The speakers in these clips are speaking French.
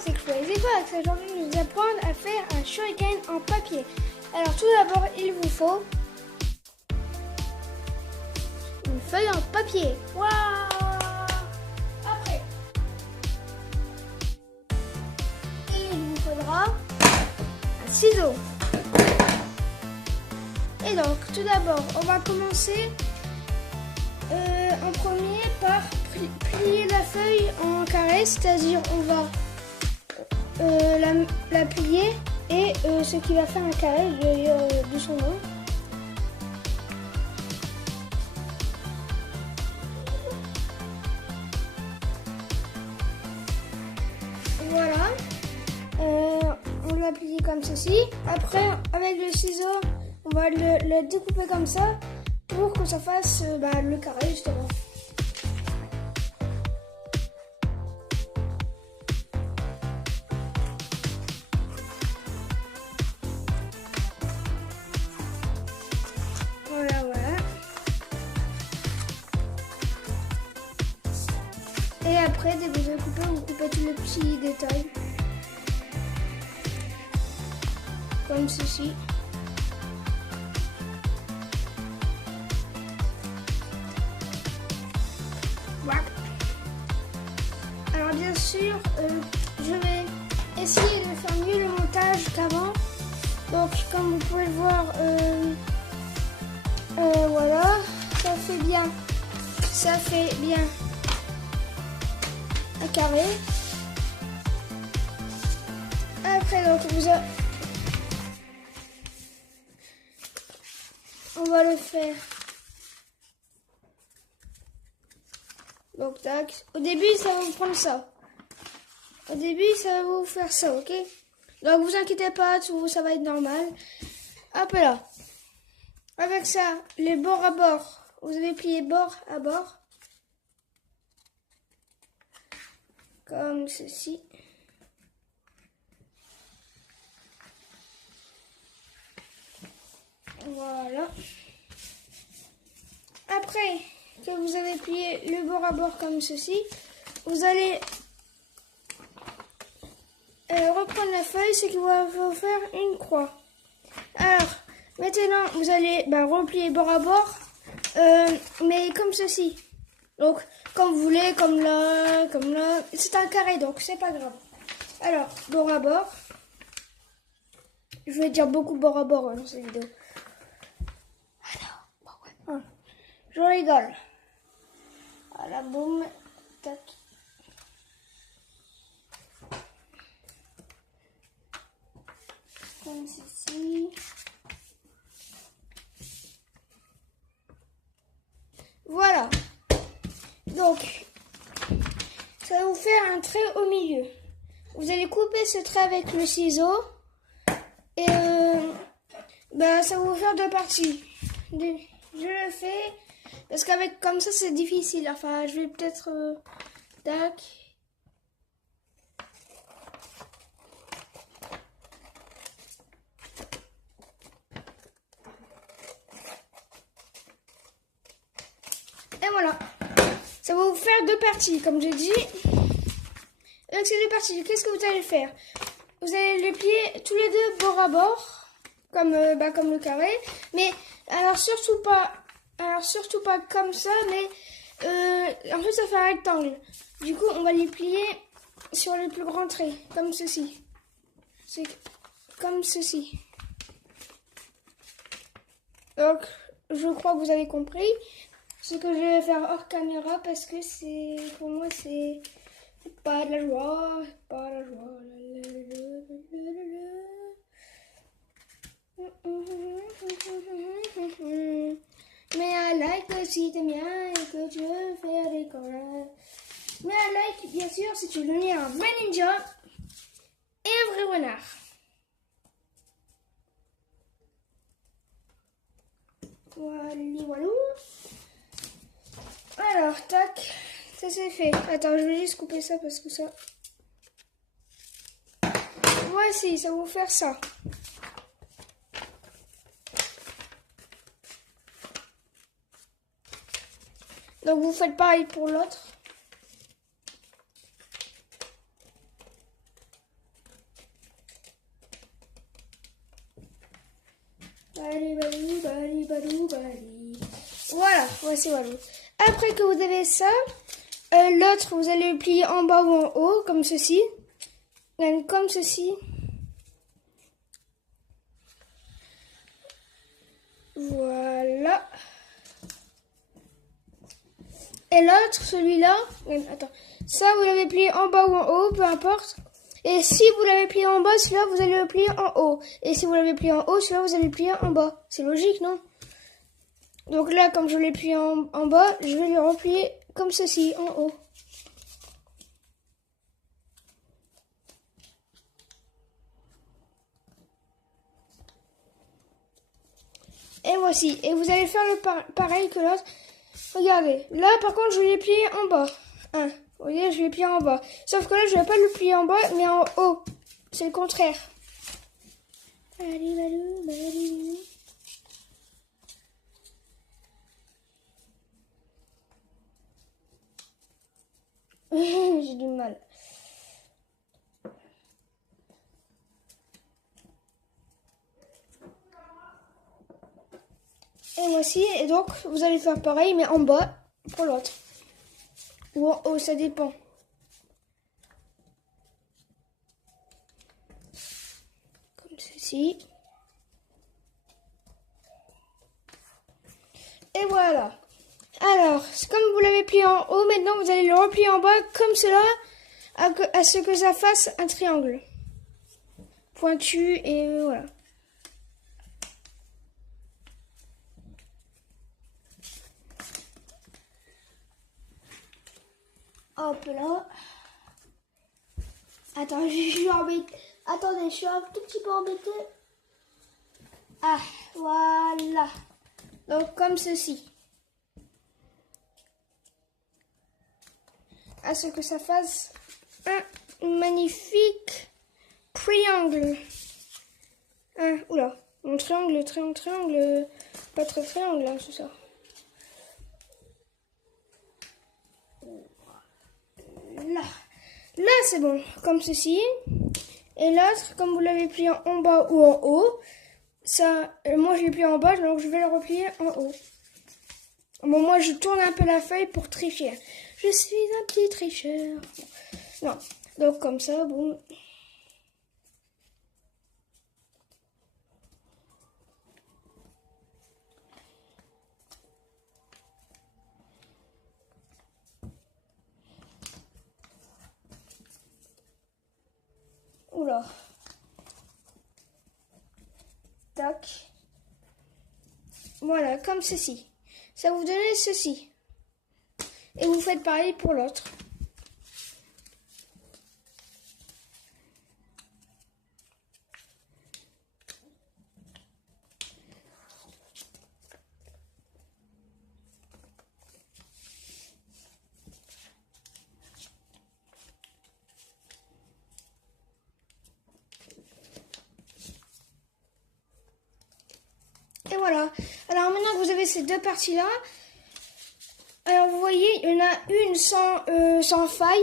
c'est que Crazy Fox. Aujourd'hui, nous allons apprendre à faire un shuriken en papier. Alors, tout d'abord, il vous faut une feuille en papier. Waouh! Après, il vous faudra un ciseau. Et donc, tout d'abord, on va commencer en premier par plier la feuille en carré, c'est-à-dire on va la plier et ce qui va faire un carré de son nom. Voilà, on l'a plié comme ceci. Après, avec le ciseau, on va le découper comme ça pour que ça fasse le carré justement. Voilà. Et après, dès que vous avez coupé, vous coupez tous les petits détails. Comme ceci. Voilà. Alors bien sûr, je vais essayer de faire mieux le montage qu'avant. Donc comme vous pouvez le voir, voilà, ça fait bien un carré. Après donc on va le faire. Donc tac. Au début ça va vous prendre ça. Au début ça va vous faire ça, ok? Donc vous inquiétez pas, tout ça va être normal. Hop là. Avec ça, les bords à bord, vous allez plier bord à bord. Comme ceci. Voilà. Après que vous avez plié le bord à bord comme ceci, vous allez reprendre la feuille, ce qui va vous faire une croix. Alors, maintenant, vous allez replier bord à bord, mais comme ceci. Donc, comme vous voulez, comme là. C'est un carré, donc c'est pas grave. Alors, bord à bord. Je vais dire beaucoup bord à bord dans cette vidéo. Alors, je rigole. Voilà, boum, tac. Comme ceci. Voilà. Donc, ça va vous faire un trait au milieu. Vous allez couper ce trait avec le ciseau. Et ça va vous faire deux parties. Je le fais parce qu'avec comme ça c'est difficile. Enfin, je vais peut-être tac. Et voilà. Ça va vous faire deux parties, comme j'ai dit. Avec ces deux parties, qu'est-ce que vous allez faire? Vous allez les plier tous les deux bord à bord, comme le carré. Mais alors surtout pas comme ça, mais en fait ça fait un rectangle. Du coup, on va les plier sur les plus grands traits, comme ceci. C'est comme ceci. Donc, je crois que vous avez compris. Ce que je vais faire hors caméra parce que pour moi c'est pas de la joie, pas de la joie. Mais un like si t'aimes bien et que tu veux faire des collabs. Mais un like bien sûr si tu veux devenir un vrai ninja et un vrai renard. Voilà. Alors, tac, ça c'est fait. Attends, je vais juste couper ça parce que ça... Voici, ça va vous faire ça. Donc vous faites pareil pour l'autre. Bali, balou, bali, balou, bali. Voilà, voici Walou. Après que vous avez ça, l'autre, vous allez le plier en bas ou en haut, comme ceci. Comme ceci. Voilà. Et l'autre, celui-là, attends, ça vous l'avez plié en bas ou en haut, peu importe. Et si vous l'avez plié en bas, celui-là, vous allez le plier en haut. Et si vous l'avez plié en haut, celui-là, vous allez le plier en bas. C'est logique, non? Donc là, comme je l'ai plié en bas, je vais le replier comme ceci, en haut. Et voici. Et vous allez faire le pareil que l'autre. Regardez. Là, par contre, je l'ai plié en bas. Hein. Vous voyez, je l'ai plié en bas. Sauf que là, je vais pas le plier en bas, mais en haut. C'est le contraire. J'ai du mal. Et voici, et donc vous allez faire pareil, mais en bas pour l'autre. Ou en haut, ça dépend. Comme ceci. Et voilà. Alors, comme vous l'avez plié en haut, maintenant vous allez le replier en bas comme cela, à ce que ça fasse un triangle. Pointu, et voilà. Hop là. Attends, je suis embêtée. Attendez, je suis un tout petit peu embêtée. Ah, voilà. Donc, comme ceci. À ce que ça fasse un magnifique triangle. Oula. Mon triangle, pas très triangle, là, c'est ça. Là, c'est bon, comme ceci. Et l'autre, comme vous l'avez plié en bas ou en haut, ça, moi je l'ai plié en bas, donc je vais le replier en haut. Bon, moi je tourne un peu la feuille pour tricher. Je suis un petit tricheur. Non, donc comme ça, bon. Oula. Tac. Voilà, comme ceci. Ça vous donne ceci. Et vous faites pareil pour l'autre. Et voilà. Alors maintenant que vous avez ces deux parties-là, alors vous voyez, il y en a une sans faille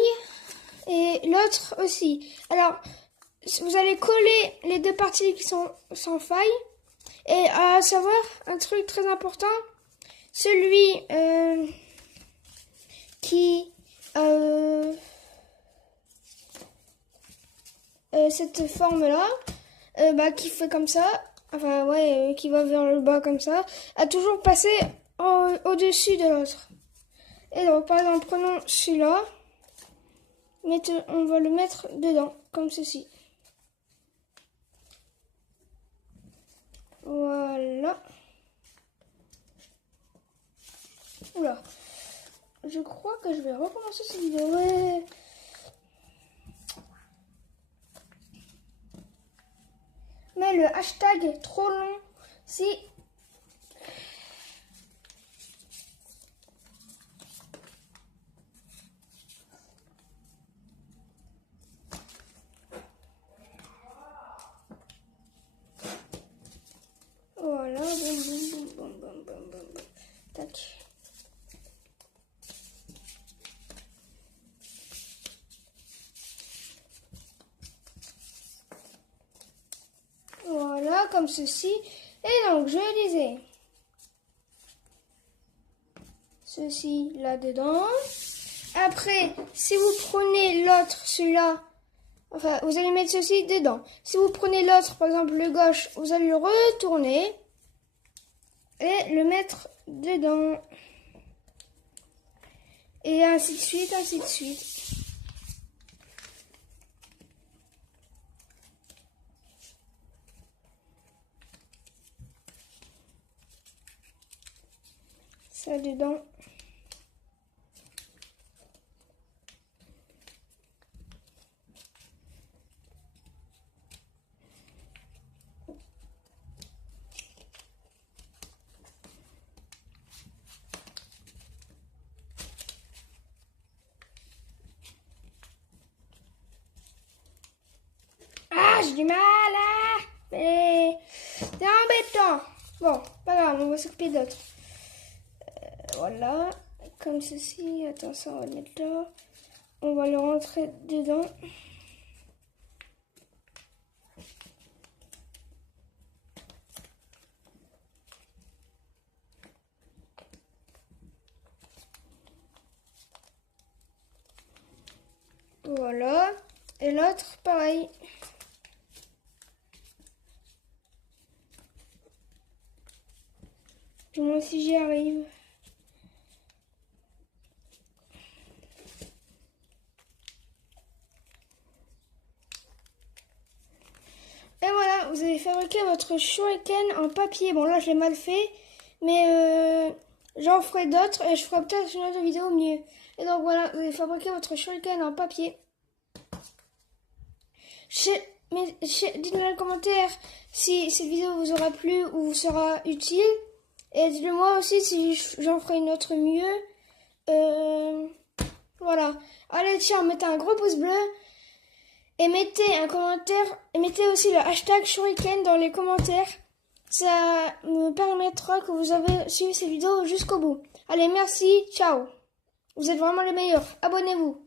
et l'autre aussi. Alors, vous allez coller les deux parties qui sont sans faille. Et à savoir, un truc très important, celui qui... cette forme-là, qui fait comme ça, enfin ouais, qui va vers le bas comme ça, a toujours passé au-dessus de l'autre. Et donc par exemple, prenons celui-là, on va le mettre dedans, comme ceci. Voilà. Oula. Je crois que je vais recommencer cette vidéo. Ouais. Mais le hashtag est trop long. Si... Voilà. Boum. Tac. Voilà, comme ceci. Et donc, je disais ceci là-dedans. Après, si vous prenez l'autre, celui-là, enfin, vous allez mettre ceci dedans. Si vous prenez l'autre, par exemple le gauche, vous allez le retourner et le mettre dedans. Et ainsi de suite, ainsi de suite. Ça dedans. Ah, j'ai du mal à... Mais c'est embêtant. Bon, pas grave, on va s'occuper d'autres. Voilà, comme ceci. Attends, ça on va le mettre là. On va le rentrer dedans. Voilà. Et l'autre, pareil. Moi si j'y arrive. Et voilà, vous avez fabriqué votre shuriken en papier. Bon là je l'ai mal fait, mais j'en ferai d'autres et je ferai peut-être une autre vidéo mieux. Et donc voilà, vous avez fabriqué votre shuriken en papier. Dites-moi dans les commentaires si cette vidéo vous aura plu ou vous sera utile. Et dites-le moi aussi si j'en ferai une autre mieux. Voilà. Allez, tiens, mettez un gros pouce bleu. Et mettez un commentaire. Et mettez aussi le hashtag Shuriken dans les commentaires. Ça me permettra que vous avez suivi cette vidéo jusqu'au bout. Allez, merci. Ciao. Vous êtes vraiment les meilleurs. Abonnez-vous.